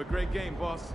Have a great game, boss.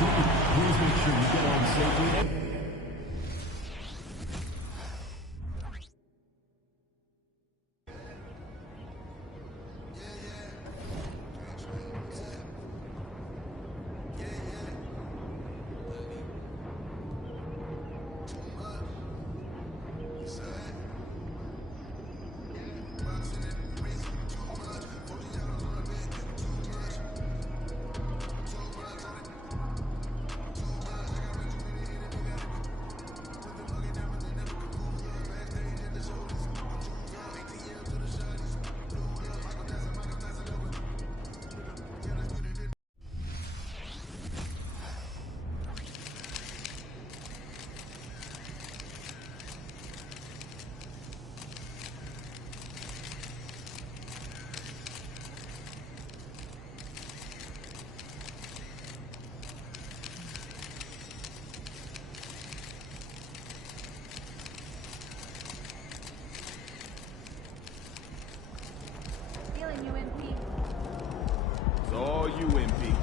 Please make sure you get on safely. It's all you, MP.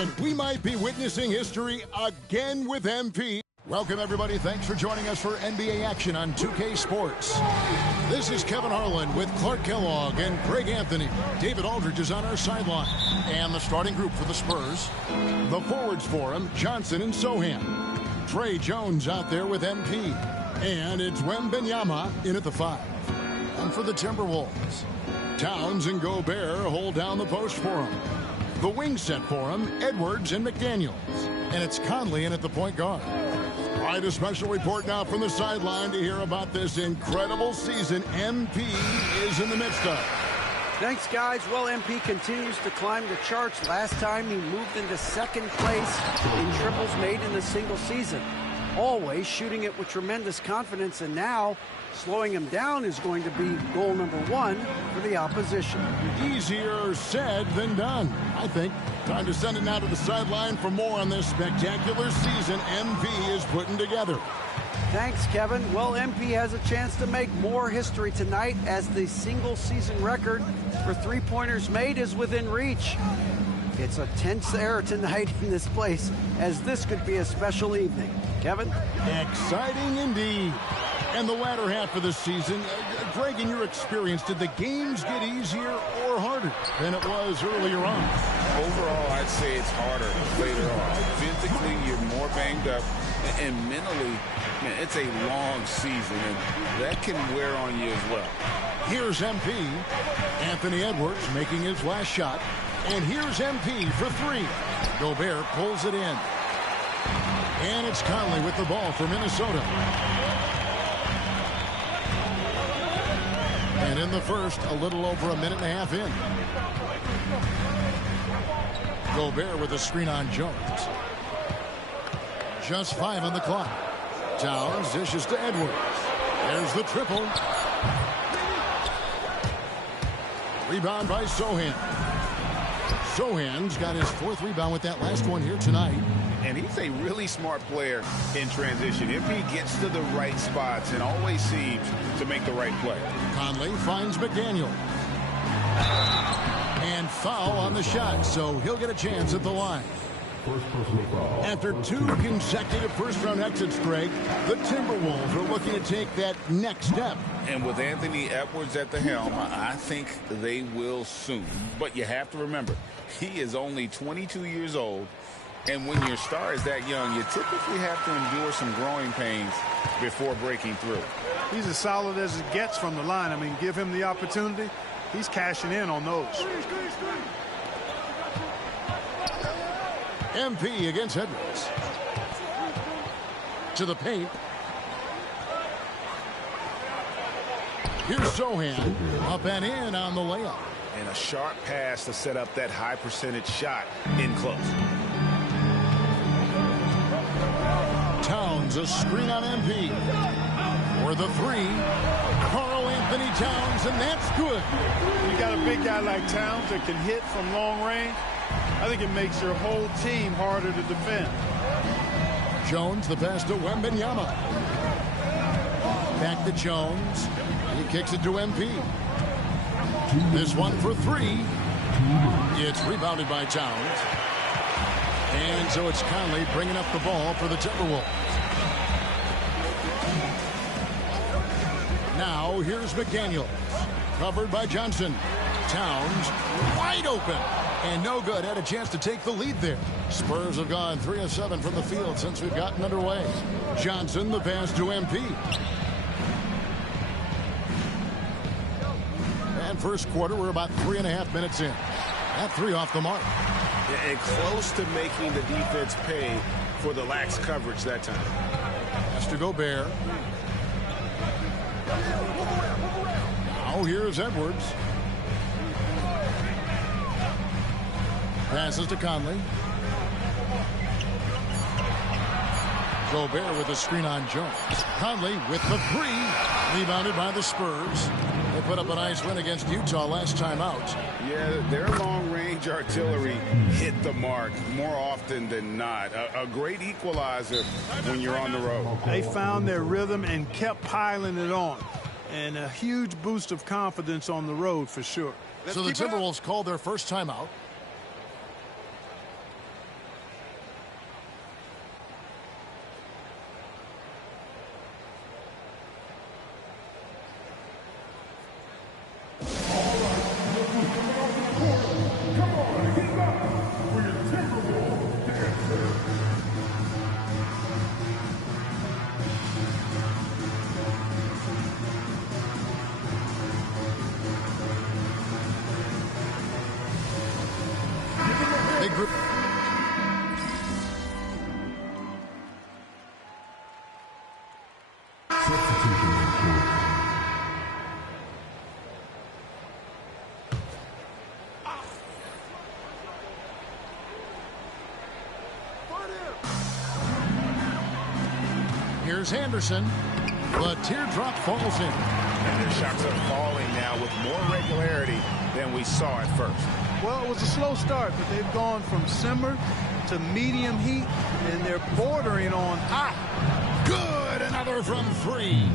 And we might be witnessing history again with MP. Welcome, everybody. Thanks for joining us for NBA action on 2K Sports. This is Kevin Harlan with Clark Kellogg and Greg Anthony. David Aldridge is on our sideline. And the starting group for the Spurs. The forwards for him, Johnson and Sohan. Trey Jones out there with MP. And it's Wembanyama in at the 5. And for the Timberwolves, Towns and Gobert hold down the post for him. The wing set for him, Edwards and McDaniels. And it's Conley in at the point guard. All right, a special report now from the sideline to hear about this incredible season MP is in the midst of. Thanks, guys. Well, MP continues to climb the charts. Last time he moved into second place in triples made in a single season. Always shooting it with tremendous confidence, and now slowing him down is going to be goal number 1 for the opposition. Easier said than done, I think. Time to send it now to the sideline for more on this spectacular season MP is putting together. Thanks, Kevin. Well, MP has a chance to make more history tonight as the single-season record for three-pointers made is within reach. It's a tense air tonight in this place, as this could be a special evening. Kevin? Exciting indeed. And the latter half of the season, Greg, in your experience, did the games get easier or harder than it was earlier on? Overall, I'd say it's harder later on. Physically, you're more banged up, and mentally, man, it's a long season, and that can wear on you as well. Here's MP. Anthony Edwards making his last shot. And here's MP for 3. Gobert pulls it in. And it's Conley with the ball for Minnesota. And in the first, a little over a minute and a half in. Gobert with a screen on Jones. Just 5 on the clock. Towns dishes to Edwards. There's the triple. Rebound by Sohan. Sohan's got his 4th rebound with that last one here tonight. And he's a really smart player in transition. If he gets to the right spots and always seems to make the right play. Conley finds McDaniel. And foul on the shot, so he'll get a chance at the line. First personal foul. After 2 consecutive first-round exits, Greg, the Timberwolves are looking to take that next step. And with Anthony Edwards at the helm, I think they will soon. But you have to remember, he is only 22 years old. And when your star is that young, you typically have to endure some growing pains before breaking through. He's as solid as it gets from the line. I mean, give him the opportunity. He's cashing in on those. MP against Edwards. To the paint. Here's Sohan. Up and in on the layup. And a sharp pass to set up that high percentage shot in close. Towns, a screen on MP. For the 3. Karl Anthony Towns, and that's good. You got a big guy like Towns that can hit from long range. I think it makes your whole team harder to defend. Jones, the pass to Wembanyama. Back to Jones. He kicks it to MP. This one for 3. It's rebounded by Towns. And so it's Conley bringing up the ball for the Timberwolves. Now here's McDaniel. Covered by Johnson. Towns wide open. And no good. Had a chance to take the lead there. Spurs have gone 3 of 7 from the field since we've gotten underway. Johnson, the pass to MP. And first quarter, we're about 3.5 minutes in. That 3 off the mark. And close to making the defense pay for the lax coverage that time. Has to Gobert. Now here's Edwards. Passes to Conley. Gobert with the screen on Jones. Conley with the 3. Rebounded by the Spurs. They put up a nice win against Utah last time out. Yeah, their long-range artillery hit the mark more often than not. A great equalizer when you're on the road. They found their rhythm and kept piling it on. And a huge boost of confidence on the road for sure. So the Timberwolves called their first timeout. Here's Henderson. The teardrop falls in. And their shots are falling now with more regularity than we saw at first. Well, it was a slow start, but they've gone from simmer to medium heat, and they're bordering on hot. Good. Another from 3.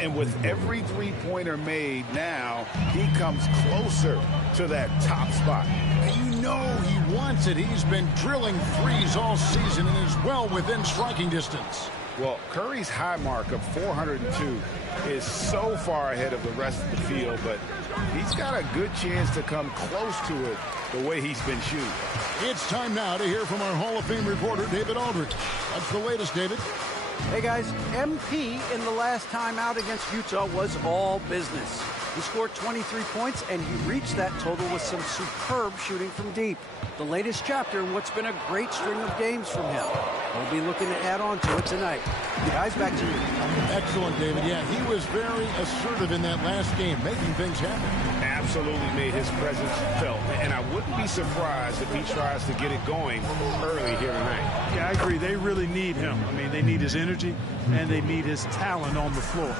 And with every three-pointer made now, he comes closer to that top spot. And you know he wants it. He's been drilling threes all season and is well within striking distance. Well, Curry's high mark of 402 is so far ahead of the rest of the field, but he's got a good chance to come close to it the way he's been shooting. It's time now to hear from our Hall of Fame reporter, David Aldridge. What's the latest, David? Hey guys, MP in the last time out against Utah was all business. He scored 23 points and he reached that total with some superb shooting from deep. The latest chapter in what's been a great string of games from him. We'll be looking to add on to it tonight. Guys, back to you. Excellent, David. Yeah, he was very assertive in that last game, making things happen. Absolutely made his presence felt, and I wouldn't be surprised if he tries to get it going early here tonight. Yeah, I agree. They really need him. I mean, they need his energy, and they need his talent on the floor.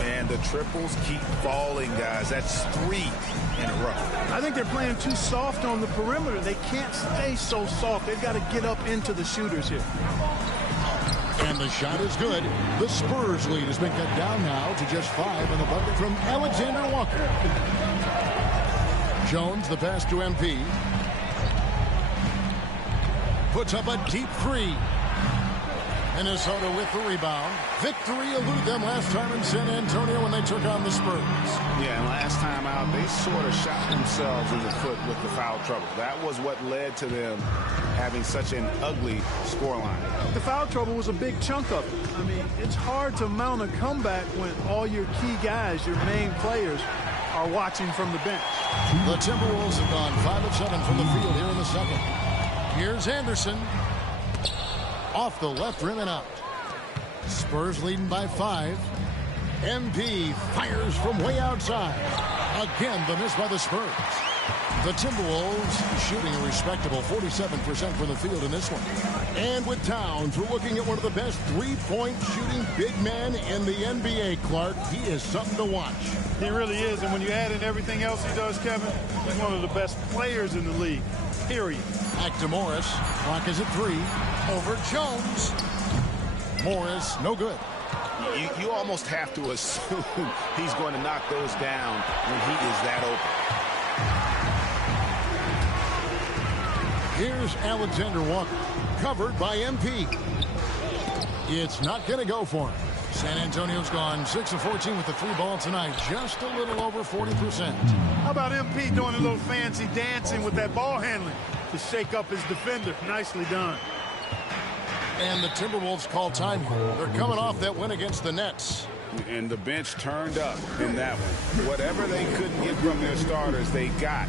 Man, the triples keep falling, guys. That's 3 in a row. I think they're playing too soft on the perimeter. They can't stay so soft. They've got to get up into the shooters here. And the shot is good. The Spurs lead has been cut down now to just 5 on the bucket from Alexander Walker. Jones, the pass to MP. puts up a deep three. Minnesota with the rebound. Victory eluded them last time in San Antonio when they took on the Spurs. Yeah, and last time out, they sort of shot themselves in the foot with the foul trouble. That was what led to them having such an ugly scoreline. The foul trouble was a big chunk of it. I mean, it's hard to mount a comeback when all your key guys, your main players, are watching from the bench. The Timberwolves have gone 5 of 7 from the field here in the second. Here's Anderson. Off the left rim and out. Spurs leading by 5. MP fires from way outside. Again, the miss by the Spurs. The Timberwolves shooting a respectable 47% from the field in this one. And with Towns, we're looking at one of the best three-point shooting big men in the NBA, Clark. He is something to watch. He really is, and when you add in everything else he does, Kevin, he's one of the best players in the league, period. Back to Morris. Clock is at 3. Over Jones. Morris, no good. You almost have to assume he's going to knock those down when he is that open. Here's Alexander Walker, covered by MP. It's not going to go for him. San Antonio's gone 6 of 14 with the 3 ball tonight, just a little over 40%. How about MP doing a little fancy dancing with that ball handling to shake up his defender? Nicely done. And the Timberwolves call time here. They're coming off that win against the Nets. And the bench turned up in that one. Whatever they couldn't get from their starters, they got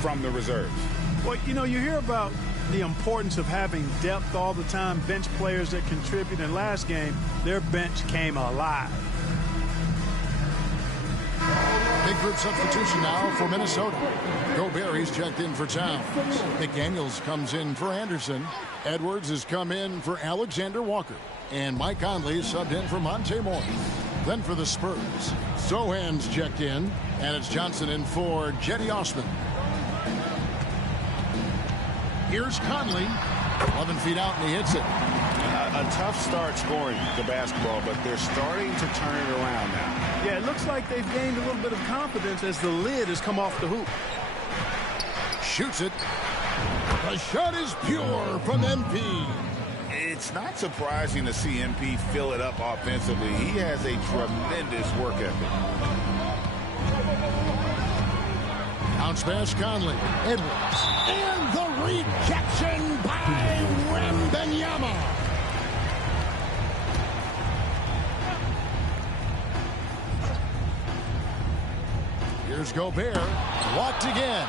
from the reserves. Well, you know, you hear about the importance of having depth all the time, bench players that contribute. In last game, their bench came alive. Big group substitution now for Minnesota. Gobert's checked in for Towns. McDaniels comes in for Anderson. Edwards has come in for Alexander Walker. And Mike Conley subbed in for Monte Morris. Then for the Spurs, Sohan's checked in. And it's Johnson in for Jetty Osman. Here's Conley. 11 feet out, and he hits it. A tough start scoring the basketball, but they're starting to turn it around now. Yeah, it looks like they've gained a little bit of confidence as the lid has come off the hoop. Shoots it. The shot is pure from MP. It's not surprising to see MP fill it up offensively. He has a tremendous work ethic. Bounce pass Conley. Edwards. And the rejection by Wembanyama. Here's Gobert. Blocked again.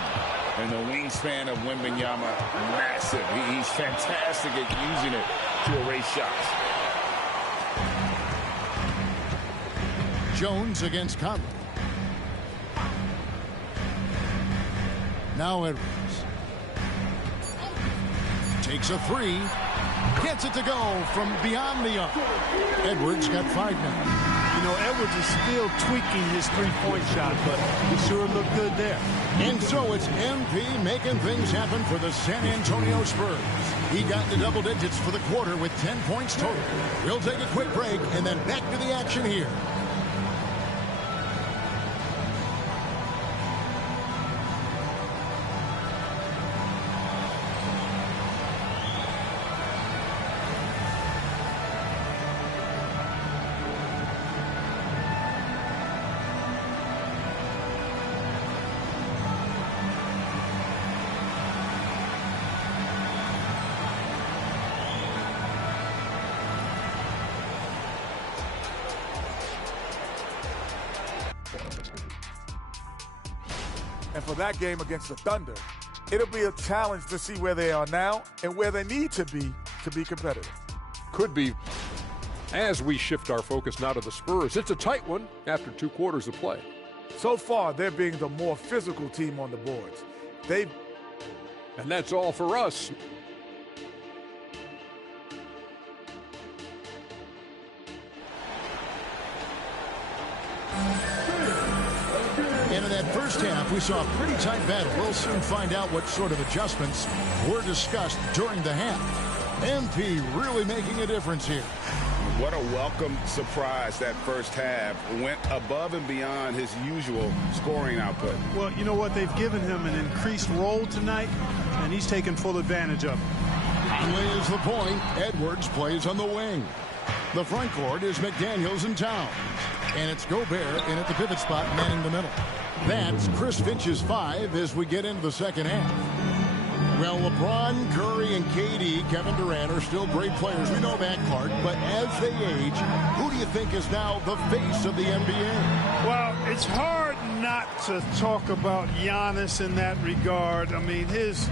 And the wingspan of Wembanyama, massive. He's fantastic at using it to erase shots. Jones against Conley. Now Edwards. Takes a 3. Gets it to go from beyond the arc. Edwards got 5 now. You know, Edwards is still tweaking his three-point shot, but he sure looked good there. And so it's MP making things happen for the San Antonio Spurs. He got into double digits for the quarter with 10 points total. We'll take a quick break and then back to the action here. And for that game against the Thunder, it'll be a challenge to see where they are now and where they need to be competitive. Could be. As we shift our focus now to the Spurs, it's a tight one after 2 quarters of play. So far, they're being the more physical team on the boards. And that's all for us. And in that first half, we saw a pretty tight battle. We'll soon find out what sort of adjustments were discussed during the half. MP really making a difference here. What a welcome surprise that first half. Went above and beyond his usual scoring output. Well, you know what? They've given him an increased role tonight, and he's taken full advantage of it. Conley is the point. Edwards plays on the wing. The front court is McDaniels and Towns. And it's Gobert in at the pivot spot, manning the middle. That's Chris Finch's 5 as we get into the second half. Well, LeBron, Curry, and KD, Kevin Durant, are still great players. We know that, Clark. But as they age, who do you think is now the face of the NBA? Well, it's hard not to talk about Giannis in that regard. I mean, his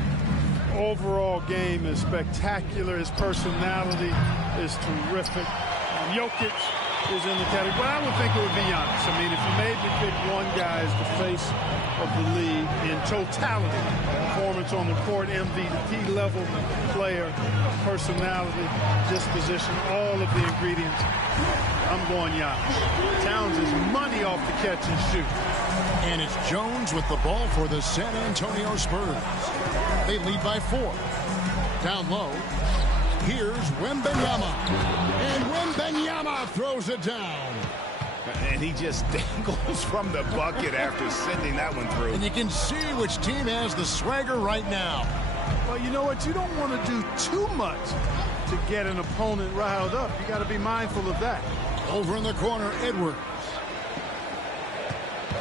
overall game is spectacular. His personality is terrific. Jokic is in the category. Well, I would think it would be Giannis. I mean, if you made me pick one guy as the face of the league in totality, performance on the court, MVP level player, personality, disposition, all of the ingredients, I'm going Giannis. Towns is money off the catch and shoot. And it's Jones with the ball for the San Antonio Spurs. They lead by 4. Down low. Here's Wembanyama. And Wembanyama throws it down. And he just dangles from the bucket after sending that one through. And you can see which team has the swagger right now. Well, you know what? You don't want to do too much to get an opponent riled up. You got to be mindful of that. Over in the corner, Edwards.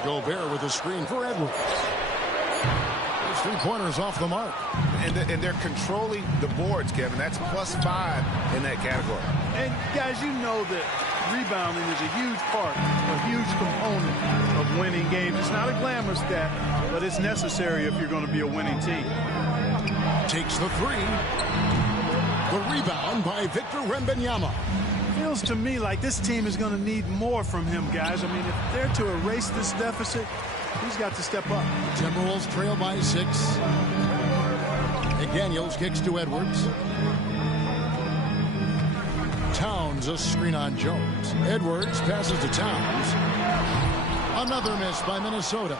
Gobert with a screen for Edwards. His three-pointers off the mark. And they're controlling the boards, Kevin. That's +5 in that category. And, guys, you know that rebounding is a huge part, a huge component of winning games. It's not a glamorous stat, but it's necessary if you're going to be a winning team. Takes the 3. The rebound by Victor Wembanyama. Feels to me like this team is going to need more from him, guys. I mean, if they're to erase this deficit, he's got to step up. Timberwolves trail by 6. McDaniels kicks to Edwards. Towns, a screen on Jones. Edwards passes to Towns. Another miss by Minnesota.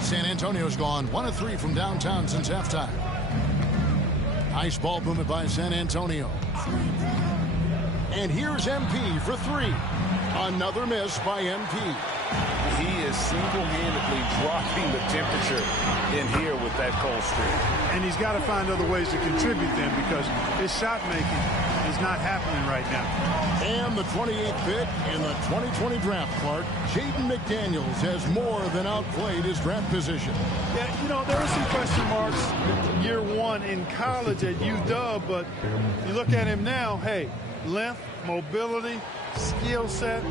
San Antonio's gone 1 of 3 from downtown since halftime. Nice ball movement by San Antonio. And here's MP for 3. Another miss by MP. He is single-handedly dropping the temperature in here with that cold streak. And he's got to find other ways to contribute then, because his shot making is not happening right now. And the 28th pick in the 2020 draft, Clark, Jaden McDaniels has more than outplayed his draft position. Yeah, you know, there are some question marks year 1 in college at UW, but you look at him now, hey, length, mobility, skill set,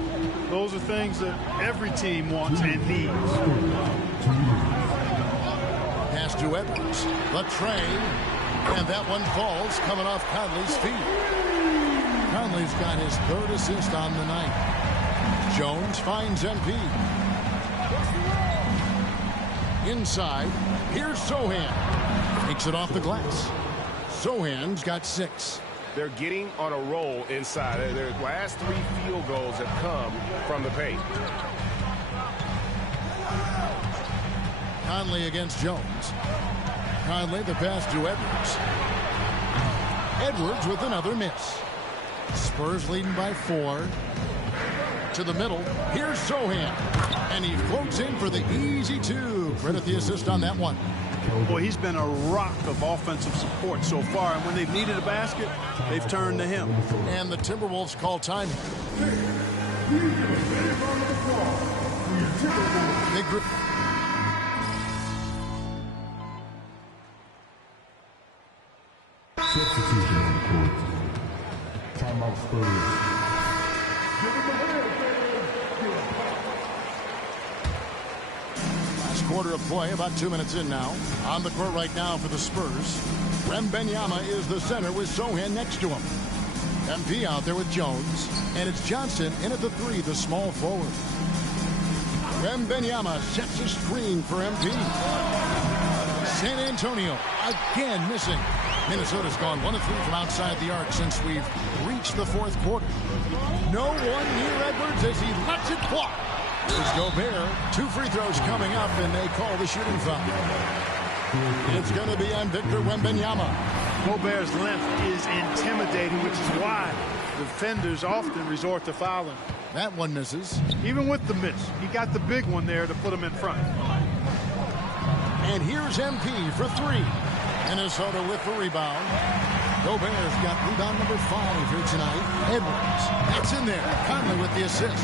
those are things that every team wants and needs. Pass to Edwards. The tray. And that one falls coming off Conley's feet. Conley's got his 3rd assist on the night. Jones finds MP. Inside. Here's Sohan. Takes it off the glass. Sohan's got 6. They're getting on a roll inside. Their last 3 field goals have come from the paint. Conley against Jones. Conley the pass to Edwards. Edwards with another miss. Spurs leading by 4. To the middle. Here's Sohan. And he floats in for the easy 2. Credit the assist on that one. Boy, he's been a rock of offensive support so far, and when they've needed a basket, they've turned to him. And the Timberwolves call time. Big group. Substitution on the court. Timeout Spurs. Quarter of play, about 2 minutes in now. On the court right now for the Spurs. Wembanyama is the center with Sohan next to him. MP out there with Jones. And it's Johnson in at the 3, the small forward. Wembanyama sets a screen for MP. San Antonio again missing. Minnesota's gone 1 of 3 from outside the arc since we've reached the 4th quarter. No one near Edwards as he lets it fly. Here's Gobert. 2 free throws coming up, and they call the shooting foul. It's going to be on Victor Wembanyama. Gobert's length is intimidating, which is why defenders often resort to fouling. That one misses. Even with the miss, he got the big one there to put him in front. And here's MP for 3. Minnesota with the rebound. Gobert's got rebound number 5 here tonight. Edwards. That's in there. Conley with the assist.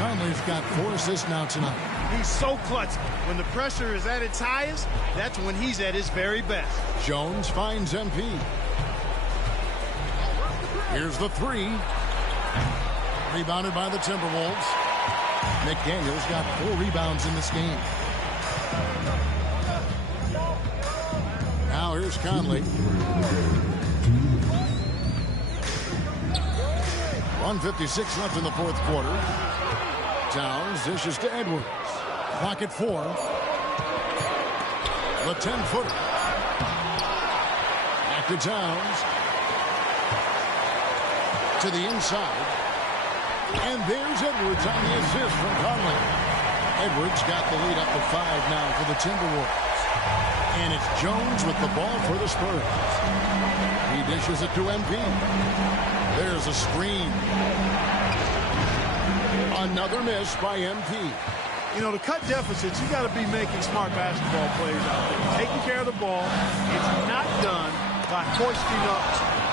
Conley's got 4 assists now tonight. He's so clutch. When the pressure is at its highest, that's when he's at his very best. Jones finds MP. Here's the 3. Rebounded by the Timberwolves. McDaniel's got 4 rebounds in this game. Now here's Conley. 1:56 left in the fourth quarter. Towns dishes to Edwards. Clock at 4. The 10-footer. Back to Towns. To the inside. And there's Edwards on the assist from Conley. Edwards got the lead up to 5 now for the Timberwolves. And it's Jones with the ball for the Spurs. He dishes it to MP. There's a screen. Another miss by MP. You know, to cut deficits, you got to be making smart basketball plays out there. Taking care of the ball. It's not done by hoisting up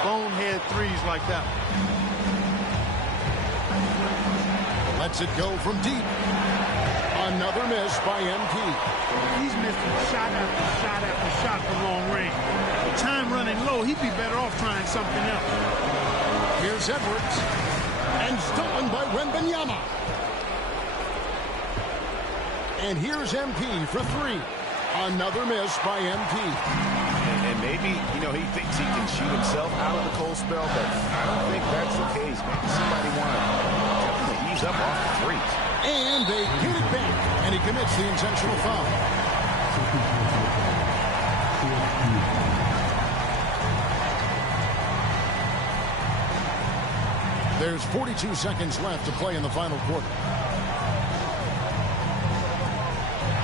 bonehead threes like that. Lets it go from deep. Another miss by MP. He's missing shot after shot after shot from long range. With time running low, he'd be better off trying something else. Here's Edwards. And stolen by Wembanyama. And here's MP for 3. Another miss by MP. And maybe, you know, he thinks he can shoot himself out of the cold spell, but I don't think that's the case. Maybe somebody wanted to ease up off the threes. And they get it back. And he commits the intentional foul. There's 42 seconds left to play in the final quarter.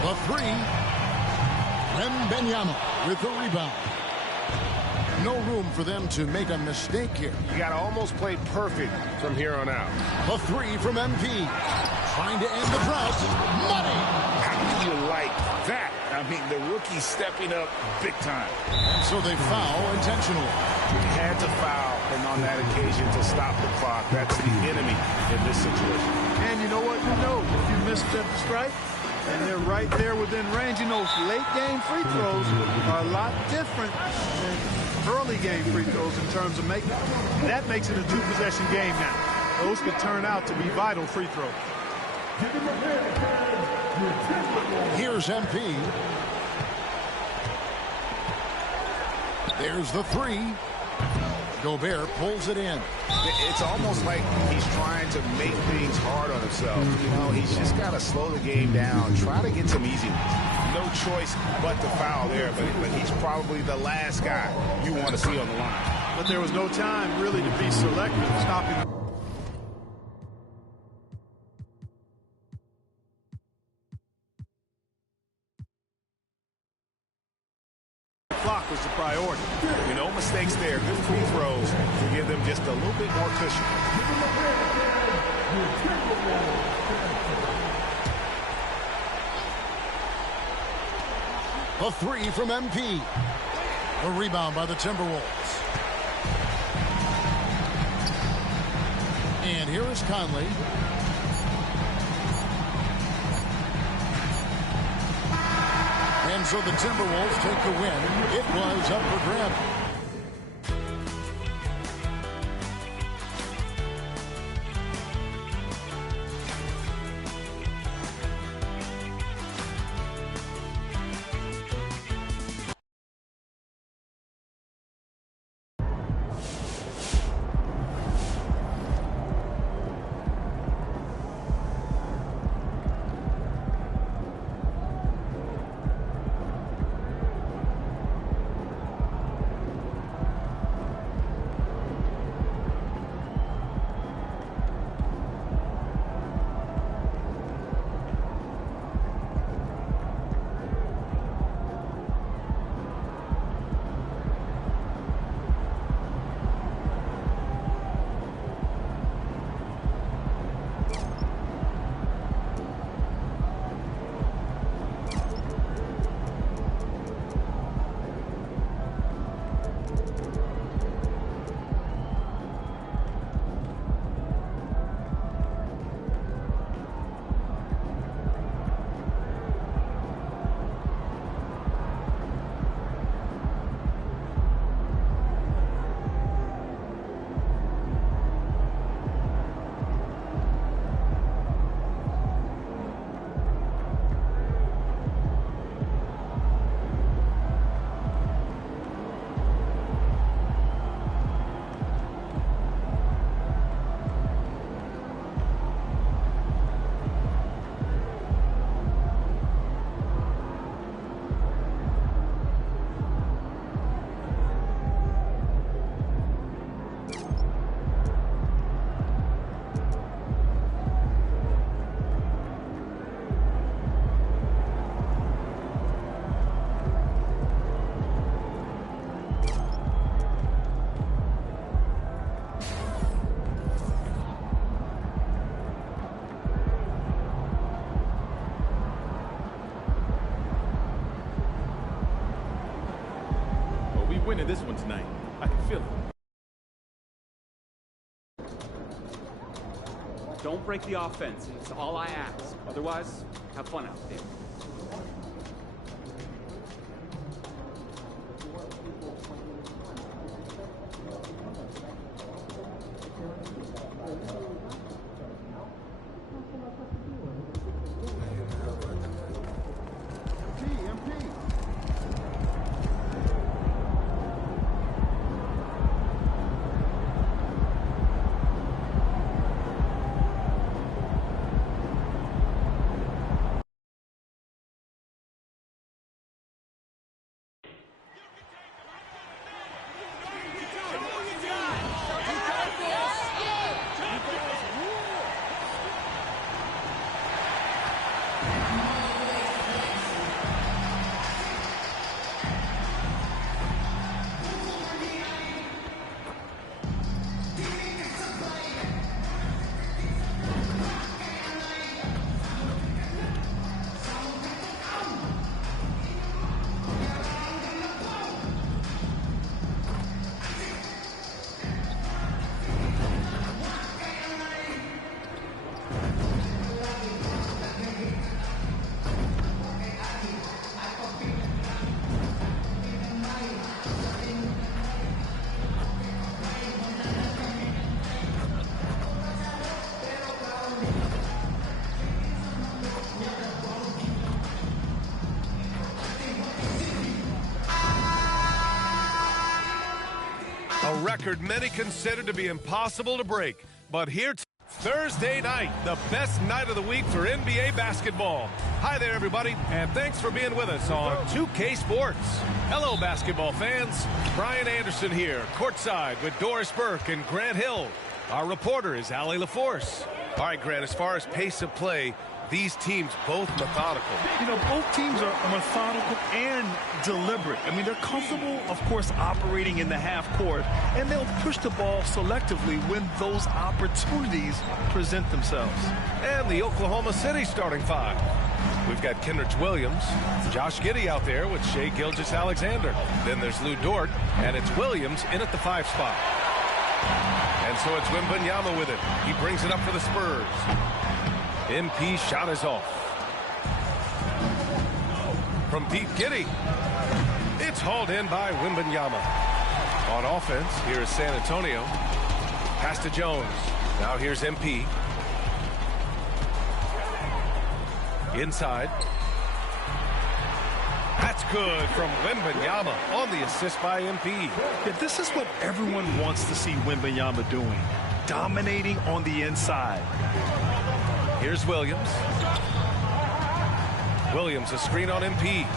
The 3. Wembanyama with the rebound. No room for them to make a mistake here. You got to almost play perfect from here on out. The 3 from MP. Trying to end the drought. Money! How do you like that? I mean, the rookie stepping up big time. And so they foul intentionally. Had to foul, and on that occasion to stop the clock. That's the enemy in this situation. And you know what? You know, if you misstep the strike, and they're right there within range. You know, late game free throws are a lot different than early game free throws in terms of making. That makes it a 2-possession game now. Those could turn out to be vital free throws. Here's MP. There's the 3. Gobert pulls it in. It's almost like he's trying to make things hard on himself. You know, he's just got to slow the game down, try to get some easy ones. No choice but to foul there, but he's probably the last guy you want to see on the line. But there was no time really to be selective, stopping. Clock was the priority. No mistakes there. Good free throws to give them just a little bit more cushion. A 3 from MP. A rebound by the Timberwolves. And here is Conley. And so the Timberwolves take the win. It was up for grabs. winning this one tonight. I can feel it. Don't break the offense. It's all I ask. Otherwise, have fun out there. A record many consider to be impossible to break. But here Thursday night, the best night of the week for NBA basketball. Hi there, everybody, and thanks for being with us on 2K Sports. Hello, basketball fans. Brian Anderson here, courtside with Doris Burke and Grant Hill. Our reporter is Allie LaForce. All right, Grant, as far as pace of play, these teams both methodical. You know, both teams are methodical and deliberate. I mean, they're comfortable, of course, operating in the half court, and they'll push the ball selectively when those opportunities present themselves. And the Oklahoma City starting five. We've got Kendrick Williams, Josh Giddey out there with Shai Gilgeous-Alexander. Then there's Lou Dort, and it's Williams in at the 5 spot. And so it's Wembanyama with it. He brings it up for the Spurs. MP shot is off. From deep, Giddey. It's hauled in by Wembanyama. On offense, here is San Antonio. Pass to Jones. Now here's MP. Inside. That's good from Wembanyama on the assist by MP. Yeah, this is what everyone wants to see Wembanyama doing. Dominating on the inside. Here's Williams. Williams, a screen on MP.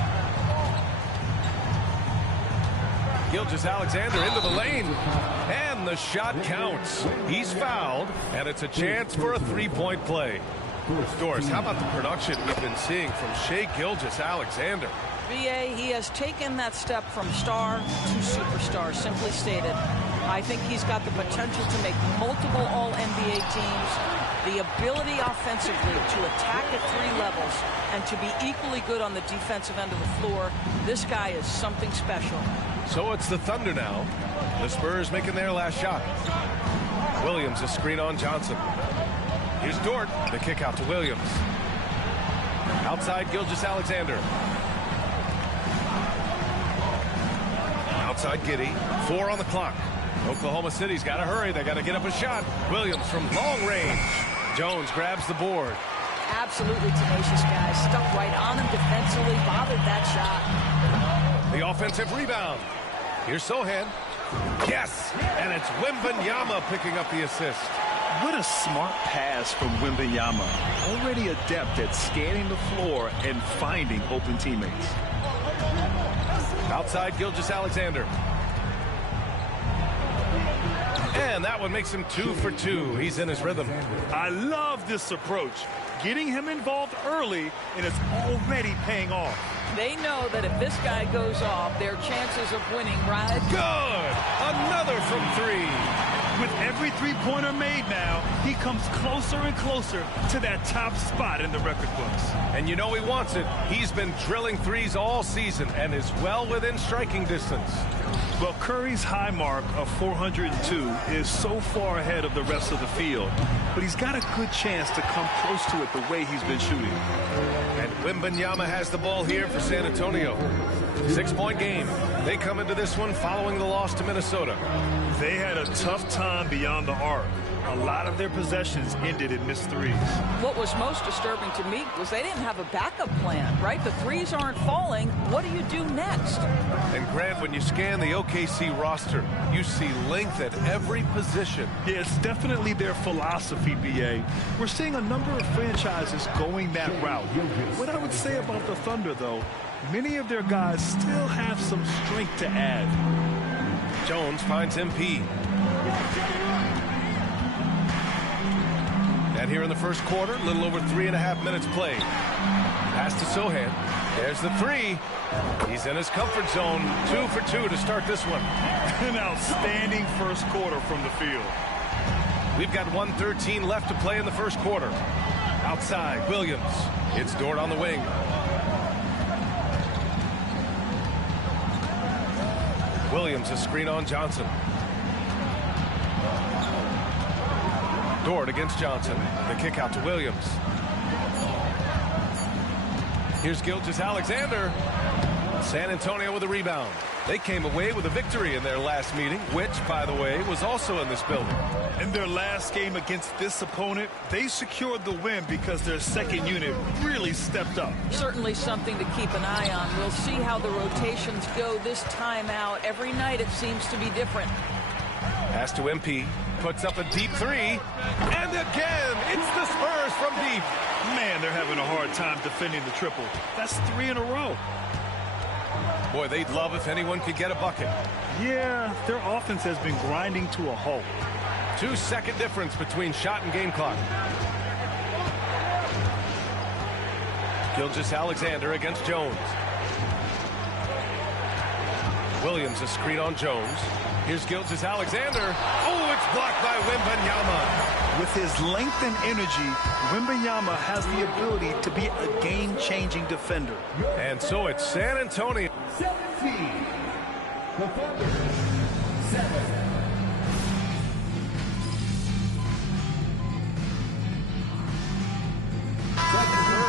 Gilgeous-Alexander into the lane. And the shot counts. He's fouled, and it's a chance for a three-point play. Doris, how about the production we've been seeing from Shai Gilgeous-Alexander? BA, he has taken that step from star to superstar, simply stated. I think he's got the potential to make multiple All-NBA teams, the ability offensively to attack at 3 levels, and to be equally good on the defensive end of the floor. This guy is something special. So it's the Thunder now. The Spurs making their last shot. Williams, a screen on Johnson. Here's Dort, the kick out to Williams. Outside Gilgeous-Alexander. Outside Giddey, 4 on the clock. Oklahoma City's got to hurry. They got to get up a shot. Williams from long range. Jones grabs the board. Absolutely tenacious guy. Stuck right on him defensively. Bothered that shot. The offensive rebound. Here's Sohan. Yes! And it's Wembanyama picking up the assist. What a smart pass from Wembanyama. Already adept at scanning the floor and finding open teammates. Outside Gilgeous-Alexander. And that one makes him 2 for 2. He's in his rhythm. I love this approach. Getting him involved early, and it's already paying off. They know that if this guy goes off, their chances of winning rise. Good! Another from 3. With every three-pointer made now, he comes closer and closer to that top spot in the record books. And you know he wants it. He's been drilling threes all season and is well within striking distance. Well, Curry's high mark of 402 is so far ahead of the rest of the field, but he's got a good chance to come close to it the way he's been shooting. And Wembanyama has the ball here for San Antonio. 6-point game. They come into this one following the loss to Minnesota. They had a tough time beyond the arc. A lot of their possessions ended in missed threes. What was most disturbing to me was they didn't have a backup plan, right? The threes aren't falling. What do you do next? And Grant, when you scan the OKC roster, you see length at every position. Yeah, it's definitely their philosophy, B.A. We're seeing a number of franchises going that route. What I would say about the Thunder, though, many of their guys still have some strength to add. Jones finds MP. And here in the first quarter, a little over 3.5 minutes played. Pass to Sohan. There's the three. He's in his comfort zone. 2 for 2 to start this one. An outstanding first quarter from the field. We've got 1:13 left to play in the first quarter. Outside, Williams. It's Dort on the wing. Williams, a screen on Johnson. Dort against Johnson. The kick out to Williams. Here's Gilgeous-Alexander. San Antonio with a rebound. They came away with a victory in their last meeting, which, by the way, was also in this building. In their last game against this opponent, they secured the win because their second unit really stepped up. Certainly something to keep an eye on. We'll see how the rotations go this time out. Every night it seems to be different. Pass to MP. Puts up a deep three. And again, it's the Spurs from deep. Man, they're having a hard time defending the triple. That's 3 in a row. Boy, they'd love if anyone could get a bucket. Yeah, their offense has been grinding to a halt. 2-second difference between shot and game clock. Gilgeous-Alexander against Jones. Williams, a screen on Jones. Here's Gilgeous-Alexander. Oh, it's blocked by Wembanyama. With his length and energy, Wembanyama has the ability to be a game-changing defender. And so it's San Antonio. 17. The Thunder, 7.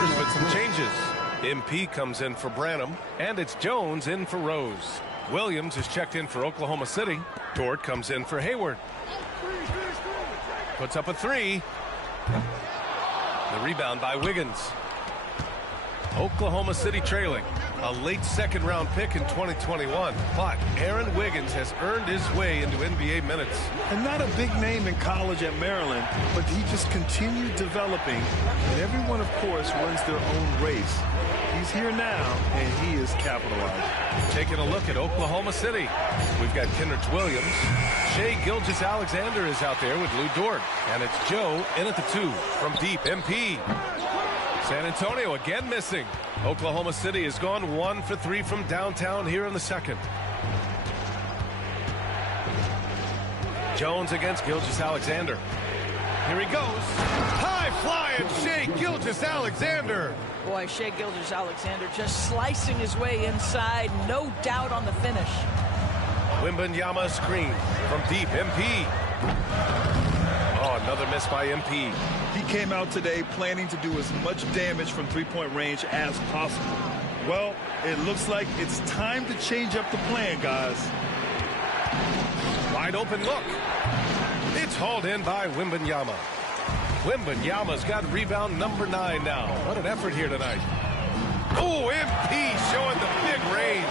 Spurs with some changes. MP comes in for Branham, and it's Jones in for Rose. Williams is checked in for Oklahoma City. Dort comes in for Hayward. Puts up a three. The rebound by Wiggins. Oklahoma City trailing. A late second-round pick in 2021. But Aaron Wiggins has earned his way into NBA minutes. And not a big name in college at Maryland, but he just continued developing. And everyone, of course, runs their own race. He's here now, and he is capitalizing. Taking a look at Oklahoma City. We've got Kenrich Williams. Shai Gilgeous-Alexander is out there with Lou Dort. And it's Joe in at the 2 from deep. MP. San Antonio again missing. Oklahoma City has gone 1 for 3 from downtown here in the second. Jones against Gilgeous-Alexander. Here he goes. High flying Shai Gilgeous-Alexander. Boy, Shai Gilgeous-Alexander just slicing his way inside. No doubt on the finish. Wembanyama screen from deep. MP. Oh, another miss by MP. He came out today planning to do as much damage from three-point range as possible. Well, it looks like it's time to change up the plan, guys. Wide open look. It's hauled in by Wembanyama. Wembanyama's got rebound number 9 now. What an effort here tonight. Oh, MP showing the big range.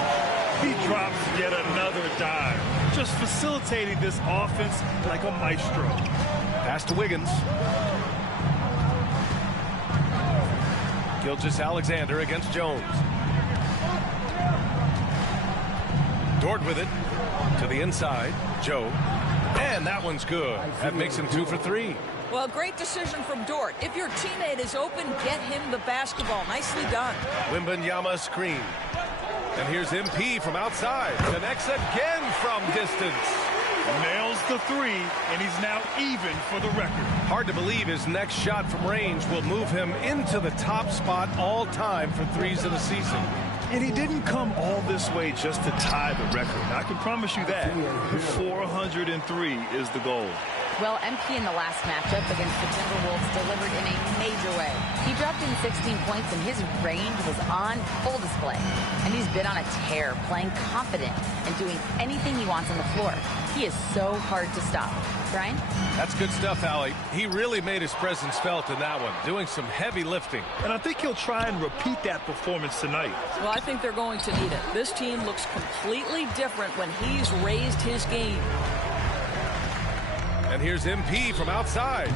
He drops yet another dive, just facilitating this offense like a maestro. Pass to Wiggins. Gilgeous-Alexander against Jones. Dort with it to the inside. Joe. And that one's good. That makes him 2 for 3. Well, great decision from Dort. If your teammate is open, get him the basketball. Nicely done. Wembanyama screen. And here's MP from outside. Connects again from distance. Nails the three, and he's now even for the record. Hard to believe his next shot from range will move him into the top spot all time for threes of the season. And he didn't come all this way just to tie the record. I can promise you that. 403 is the goal. Well, MP in the last matchup against the Timberwolves delivered in a major way. He dropped in 16 points and his range was on full display. And he's been on a tear, playing confident and doing anything he wants on the floor. He is so hard to stop. Brian? That's good stuff, Allie. He really made his presence felt in that one, doing some heavy lifting. And I think he'll try and repeat that performance tonight. Well, I think they're going to need it. This team looks completely different when he's raised his game. And here's MP from outside.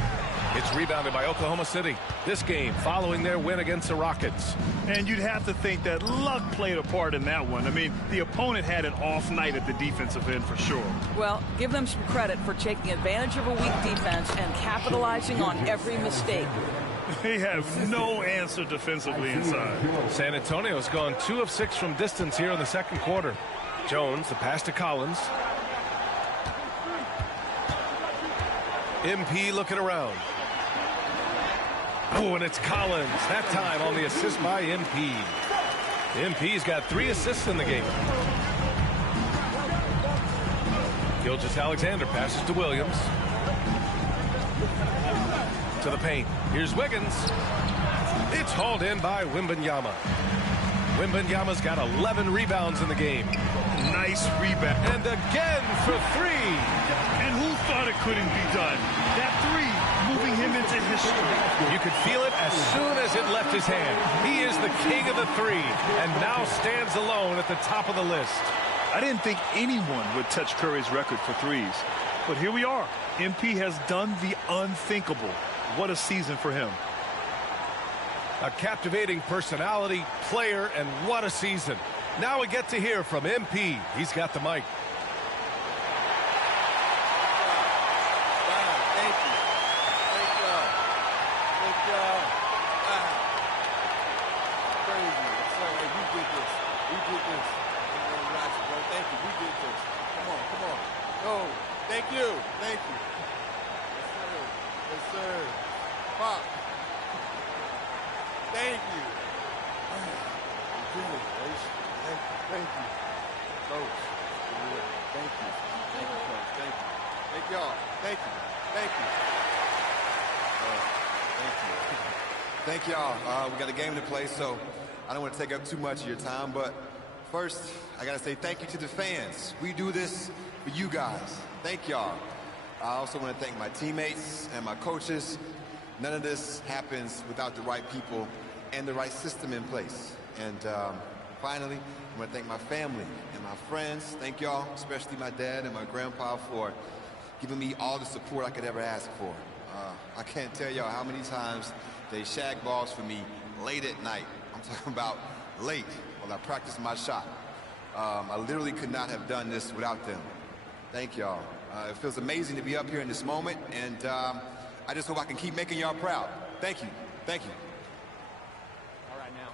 It's rebounded by Oklahoma City. This game following their win against the Rockets. And you'd have to think that luck played a part in that one. I mean, the opponent had an off night at the defensive end for sure. Well, give them some credit for taking advantage of a weak defense and capitalizing on every mistake. They have no answer defensively inside. San Antonio's gone 2 of 6 from distance here in the second quarter. Jones, the pass to Collins. MP looking around. Oh, and it's Collins. That time on the assist by MP. MP's got 3 assists in the game. Gilgeous-Alexander passes to Williams. To the paint. Here's Wiggins. It's hauled in by Wembanyama. Wembanyama's got 11 rebounds in the game. Nice rebound. And again for 3. And who thought it couldn't be done? That 3 moving him into history. You could feel it as soon as it left his hand. He is the king of the 3 and now stands alone at the top of the list. I didn't think anyone would touch Curry's record for threes. But here we are. MP has done the unthinkable. What a season for him. A captivating personality, player, and what a season. Now we get to hear from MP. He's got the mic. Thank you. Thank you. Yes, sir. Yes, sir. Pop. Thank you. Thank you. Coach. Thank you. Thank you, Coach. Thank you. Thank y'all. Thank you. Thank you. Thank y'all. We got a game to play, so I don't want to take up too much of your time, but first, I got to say thank you to the fans. We do this for you guys. Thank y'all. I also want to thank my teammates and my coaches. None of this happens without the right people and the right system in place. And finally, I want to thank my family and my friends. Thank y'all, especially my dad and my grandpa, for giving me all the support I could ever ask for. I can't tell y'all how many times they shag balls for me late at night. I'm talking about late while I practice my shot. I literally could not have done this without them. Thank y'all. It feels amazing to be up here in this moment, and I just hope I can keep making y'all proud. Thank you. Thank you. All right, now.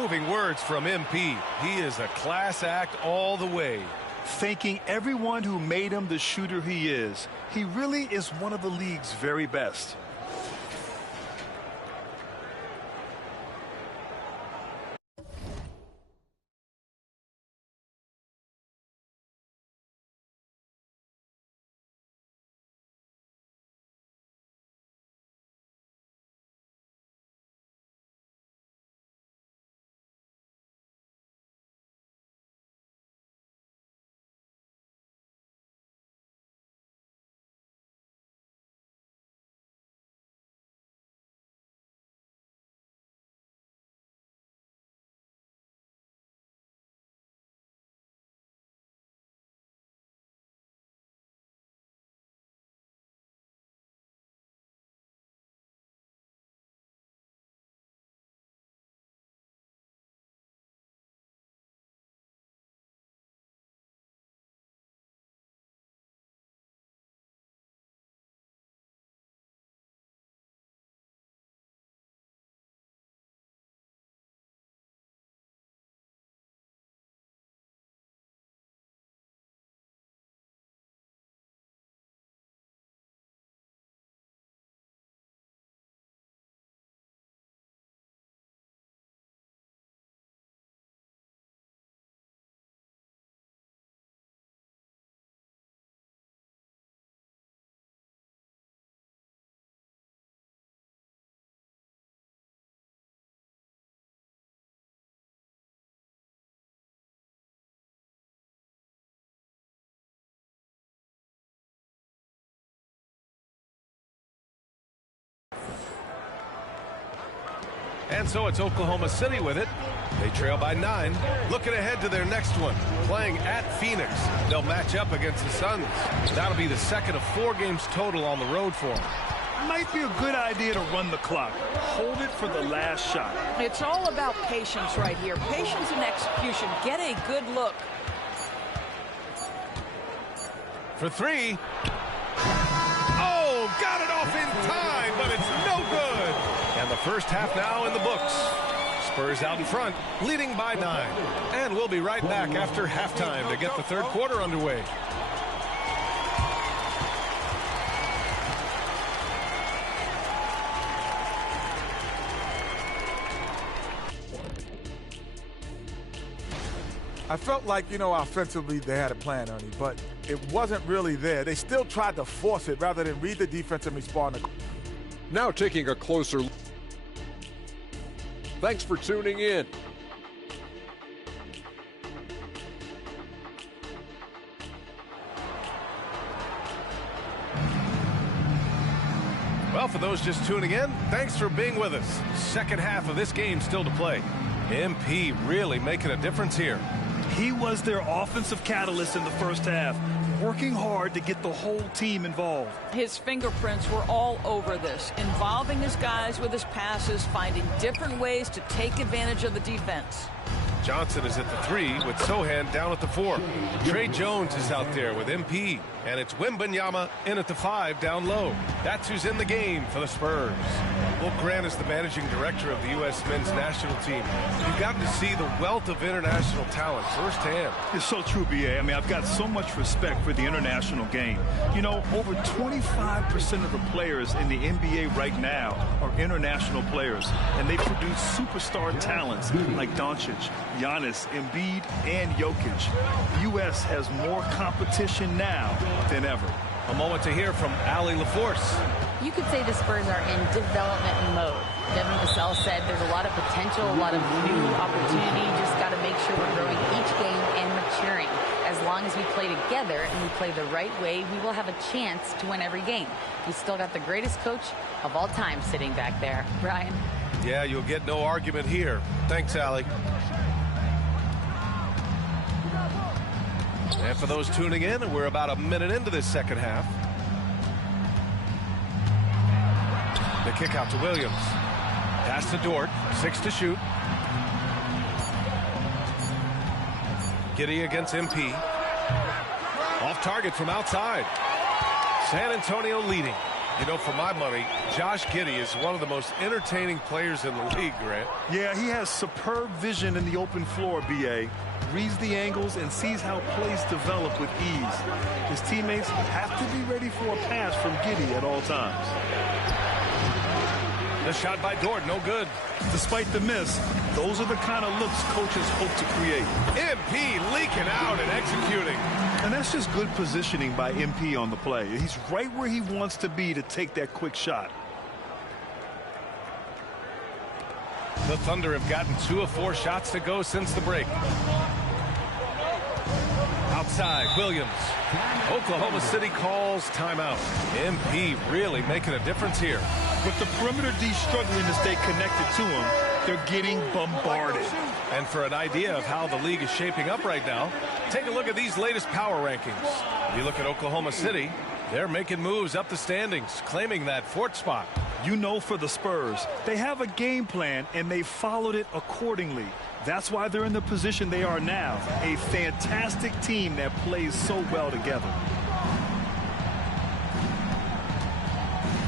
Moving words from MP. He is a class act all the way. Thanking everyone who made him the shooter he is. He really is one of the league's very best. And so it's Oklahoma City with it. They trail by 9. Looking ahead to their next one, playing at Phoenix. They'll match up against the Suns. That'll be the second of 4 games total on the road for them. Might be a good idea to run the clock. Hold it for the last shot. It's all about patience right here. Patience and execution. Get a good look. For 3. Oh, got it off in time, but it's no good. And the first half now in the books. Spurs out in front, leading by 9. And we'll be right back after halftime to get the third quarter underway. I felt like, offensively they had a plan, Ernie, but it wasn't really there. They still tried to force it rather than read the defense and respond. Now taking a closer look. Thanks for tuning in. Well, for those just tuning in, thanks for being with us. Second half of this game still to play. MP really making a difference here. He was their offensive catalyst in the first half, working hard to get the whole team involved. His fingerprints were all over this, involving his guys with his passes, finding different ways to take advantage of the defense. Johnson is at the 3 with Sohan down at the 4. Trey Jones is out there with MP. And it's Wembanyama in at the 5 down low. That's who's in the game for the Spurs. Well, Grant is the managing director of the U.S. men's national team. You've gotten to see the wealth of international talent firsthand. It's so true, B.A. I mean, I've got so much respect for the international game. Over 25% of the players in the NBA right now are international players. And they produce superstar talents like Doncic, Giannis, Embiid, and Jokic. The U.S. has more competition now than ever. A moment to hear from Allie LaForce. You could say the Spurs are in development mode. Devin Vassell said there's a lot of potential, a lot of new opportunity. Just got to make sure we're growing each game and maturing. As long as we play together and we play the right way, we will have a chance to win every game. We still got the greatest coach of all time sitting back there. Brian? Yeah, you'll get no argument here. Thanks, Allie. And for those tuning in, we're about a minute into this second half. The kick out to Williams. Pass to Dort. 6 to shoot. Giddey against MP. Off target from outside. San Antonio leading. For my money, Josh Giddey is one of the most entertaining players in the league, Grant. Yeah, he has superb vision in the open floor, B.A. Reads the angles and sees how plays develop with ease. His teammates have to be ready for a pass from Giddey at all times. The shot by Dort, no good. Despite the miss, those are the kind of looks coaches hope to create. MP leaking out and executing. And that's just good positioning by MP on the play. He's right where he wants to be to take that quick shot. The Thunder have gotten 2 of 4 shots to go since the break. Outside, Williams. Oklahoma City calls timeout. MP really making a difference here. With the perimeter D struggling to stay connected to him, they're getting bombarded. And for an idea of how the league is shaping up right now, take a look at these latest power rankings. You look at Oklahoma City, they're making moves up the standings, claiming that 4th spot. For the Spurs, they have a game plan and they followed it accordingly. That's why they're in the position they are now. A fantastic team that plays so well together.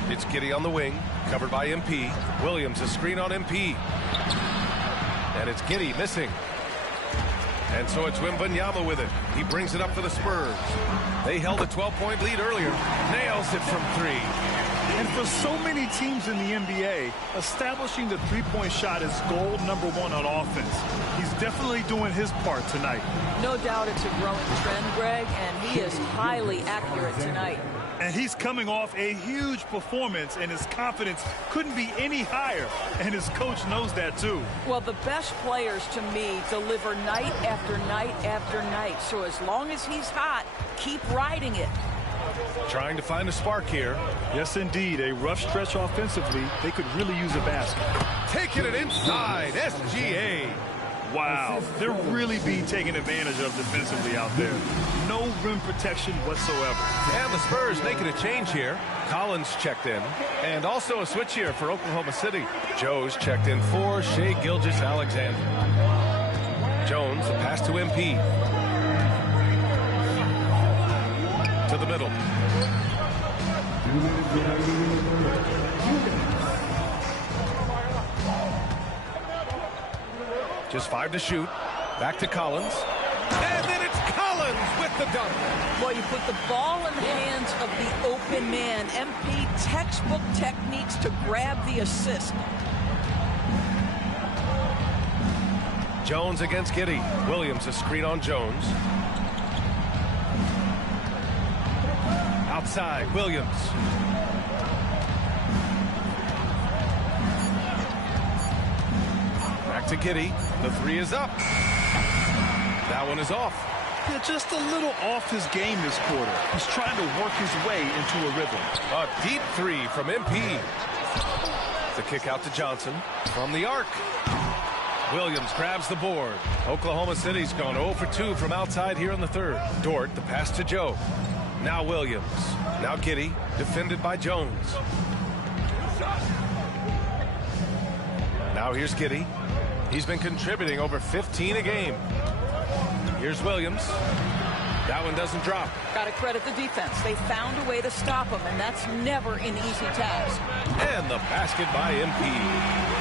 It's Giddey on the wing, covered by MP. Williams, a screen on MP. And it's Giddey missing. And so it's Wembanyama with it. He brings it up for the Spurs. They held a 12-point lead earlier. Nails it from 3. And for so many teams in the NBA, establishing the three-point shot is goal number 1 on offense. He's definitely doing his part tonight. No doubt it's a growing trend, Greg, and he is highly accurate tonight. And he's coming off a huge performance, and his confidence couldn't be any higher. And his coach knows that, too. Well, the best players, to me, deliver night after night after night. So as long as he's hot, keep riding it. trying to find a spark here. Yes, indeed. A rough stretch offensively. They could really use a basket. Taking it inside. SGA. Wow. They're really being taken advantage of defensively out there. No rim protection whatsoever. And the Spurs making a change here. Collins checked in. And also a switch here for Oklahoma City. Joe's checked in for Shai Gilgeous-Alexander. Jones, the pass to MP. To the middle. Just 5 to shoot. Back to Collins. And then it's Collins with the dunk. Well, you put the ball in the hands of the open man. MP textbook techniques to grab the assist. Jones against Giddey. Williams a screen on Jones. Outside, Williams. Back to Giddey. The 3 is up. That one is off. Yeah, just a little off his game this quarter. He's trying to work his way into a rhythm. A deep 3 from MP. The kick out to Johnson from the arc. Williams grabs the board. Oklahoma City's gone 0 for 2 from outside here in the third. Dort, the pass to Joe. Now Williams. Now Giddey, defended by Jones. Now here's Giddey. He's been contributing over 15 a game. Here's Williams. That one doesn't drop. Got to credit the defense. They found a way to stop him, and that's never an easy task. And the basket by MP.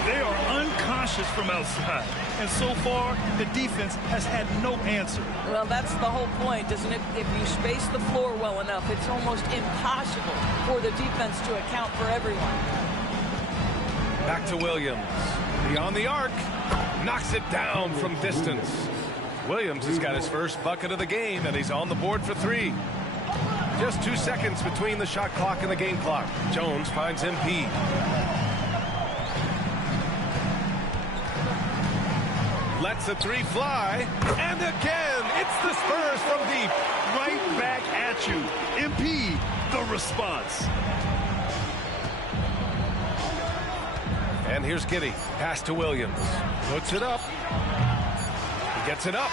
They are unconscious from outside. And so far, the defense has had no answer. Well, that's the whole point, isn't it? If you space the floor well enough, it's almost impossible for the defense to account for everyone. Back to Williams. Beyond the arc. Knocks it down from distance. Williams has got his first bucket of the game, and he's on the board for 3. Just 2 seconds between the shot clock and the game clock. Jones finds MP. Lets the 3 fly. And again, it's the Spurs from deep. Right back at you. MP, the response. And here's Giddey. Pass to Williams. Puts it up. He gets it up.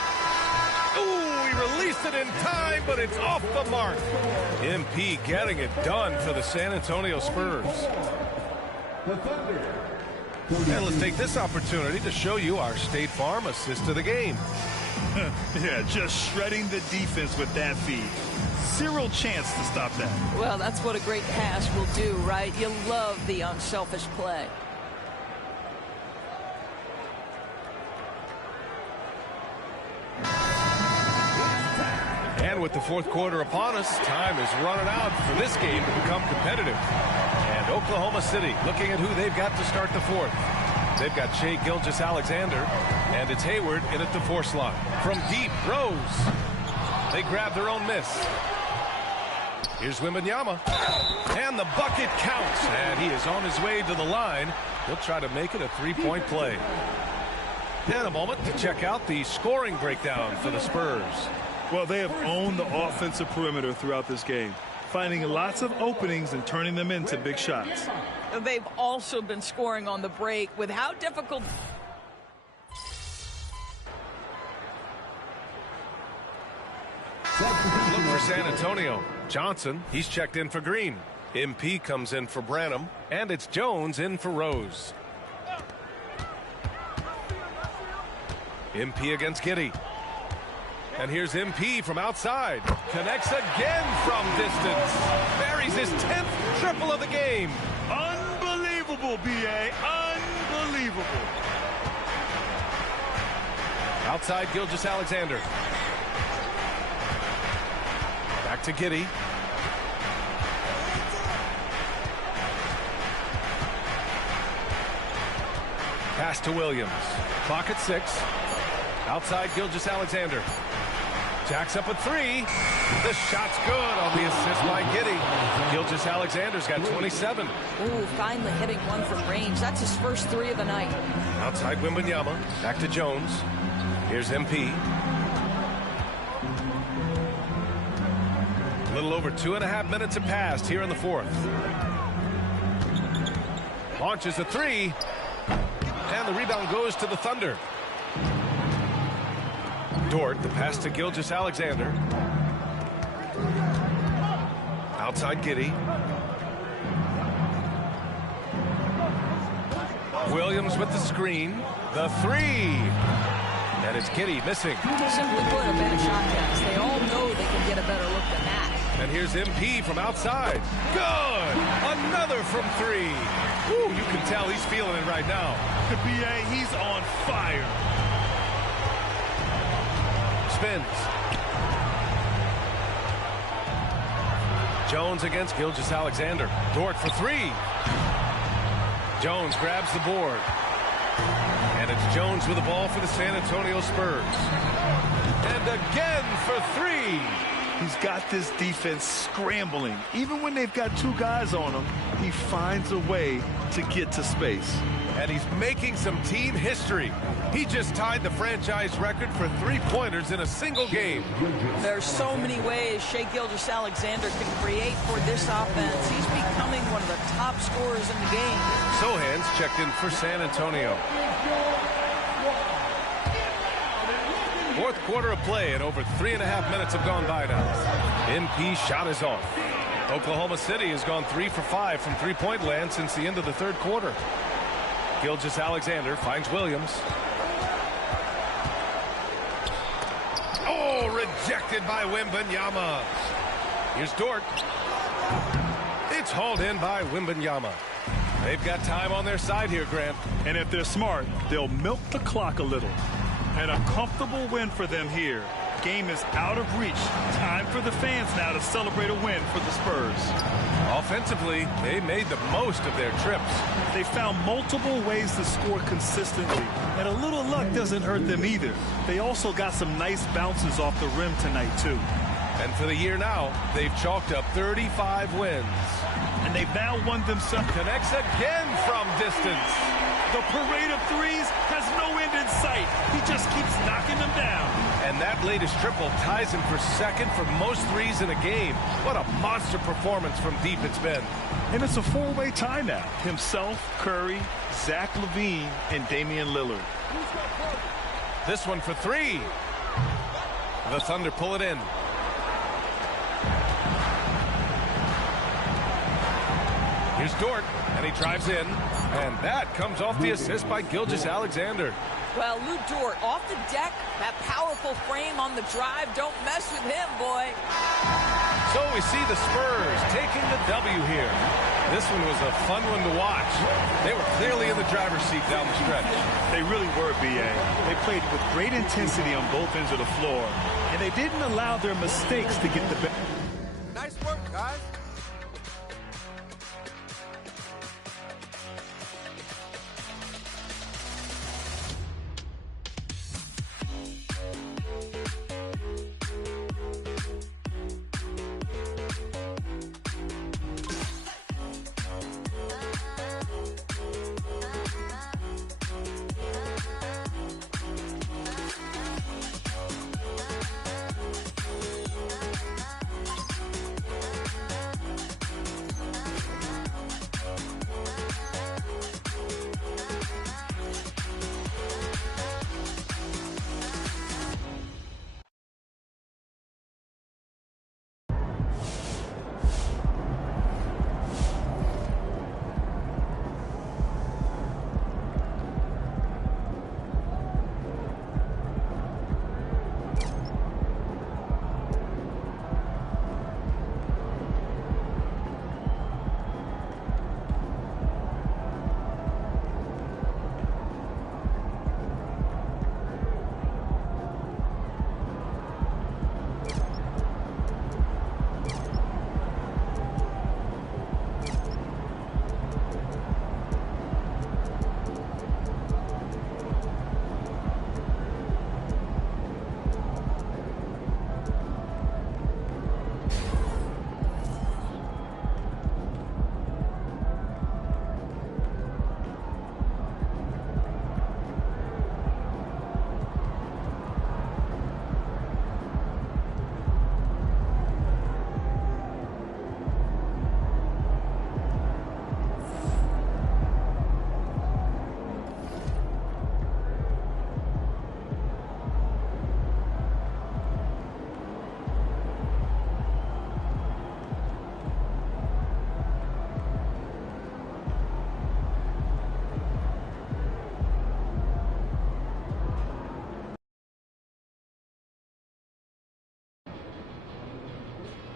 Ooh, he released it in time, but it's off the mark. MP getting it done for the San Antonio Spurs. And let's take this opportunity to show you our State Farm assist of the game. Yeah, just shredding the defense with that feed. Zero chance to stop that. Well, that's what a great pass will do, right? You love the unselfish play. And with the fourth quarter upon us, time is running out for this game to become competitive. And Oklahoma City looking at who they've got to start the fourth. They've got Shai Gilgeous-Alexander, and it's Hayward in at the 4 slot. From deep, Rose. They grab their own miss. Here's Wembanyama. And the bucket counts, and he is on his way to the line. He'll try to make it a 3-point play. And a moment to check out the scoring breakdown for the Spurs. Well, they have owned the offensive perimeter throughout this game, finding lots of openings and turning them into big shots. They've also been scoring on the break with how difficult. Look for San Antonio. Johnson, he's checked in for Green. MP comes in for Branham, and it's Jones in for Rose. MP against Giddey. And here's MP from outside. Connects again from distance. Buries his 10th triple of the game. Unbelievable, B.A. Unbelievable. Outside Gilgeous-Alexander. Back to Giddey. Pass to Williams. Clock at 6. Outside Gilgeous-Alexander. Jacks up a 3. The shot's good on the assist by Giddey. Gilgeous-Alexander's got 27. Ooh, finally hitting one from range. That's his first 3 of the night. Outside Wembanyama. Back to Jones. Here's MP. A little little over 2.5 minutes have passed here in the fourth. Launches a three. And the rebound goes to the Thunder. Dort, the pass to Gilgeous-Alexander. Outside Giddey. Williams with the screen. The three. And it's Giddey missing. Simply put, a bad shot pass. They all know they can get a better look than that. And here's MP from outside. Good! Another from three. Woo, you can tell he's feeling it right now. The BA, he's on fire. Spins. Jones against Gilgeous-Alexander. Dort for three. Jones grabs the board. And it's Jones with the ball for the San Antonio Spurs. And again for three. He's got this defense scrambling. Even when they've got two guys on him, he finds a way to get to space. And he's making some team history. He just tied the franchise record for three-pointers in a single game. There's so many ways Shai Gilgeous-Alexander can create for this offense. He's becoming one of the top scorers in the game. Sohan's checked in for San Antonio. Fourth quarter of play, and over 3.5 minutes have gone by now. MP shot is off. Oklahoma City has gone 3 for 5 from three-point land since the end of the third quarter. Gilgeous-Alexander finds Williams. Oh, rejected by Wembanyama. Here's Dort. It's hauled in by Wembanyama. They've got time on their side here, Grant. And if they're smart, they'll milk the clock a little. And a comfortable win for them here. Game is out of reach. Time for the fans now to celebrate a win for the Spurs. Offensively, they made the most of their trips. They found multiple ways to score consistently, and a little luck doesn't hurt them either. They also got some nice bounces off the rim tonight, too. And for the year now, they've chalked up 35 wins. And they've now won themselves. Connects again from distance. The parade of threes has no end in sight. He just keeps knocking them down. And that latest triple ties him for second for most threes in a game. What a monster performance from deep it's been. And it's a four-way tie now. Himself, Curry, Zach LaVine, and Damian Lillard. This one for three. The Thunder pull it in. Here's Dort, and he drives in. And that comes off the assist by Gilgeous-Alexander. Well, Lou Dort off the deck, that powerful frame on the drive. Don't mess with him, boy. So we see the Spurs taking the W here. This one was a fun one to watch. They were clearly in the driver's seat down the stretch. They really were, BA. They played with great intensity on both ends of the floor, and they didn't allow their mistakes to get the best. Nice work, guys.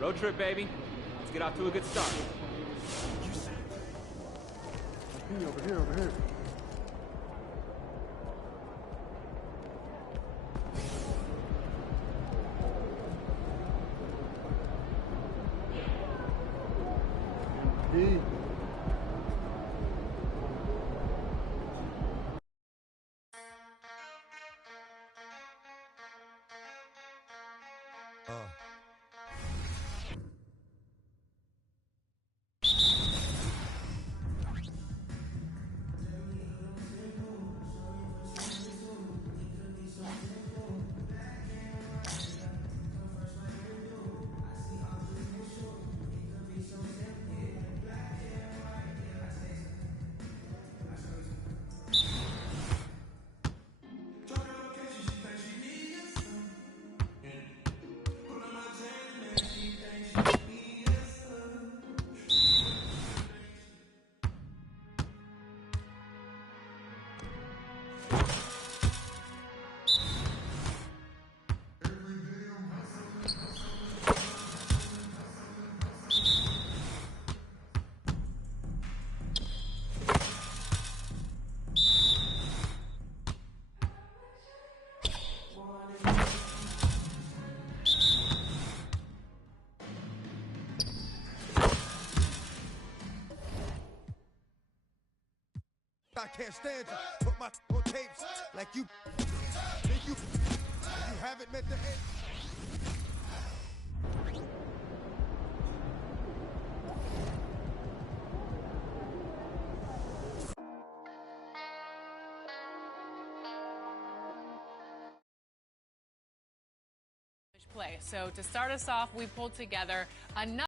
Road trip, baby. Let's get off to a good start. Over here. Hey. I can't stand you. Put my on tapes like you. Think you haven't met the end. Play. So to start us off, we pulled together another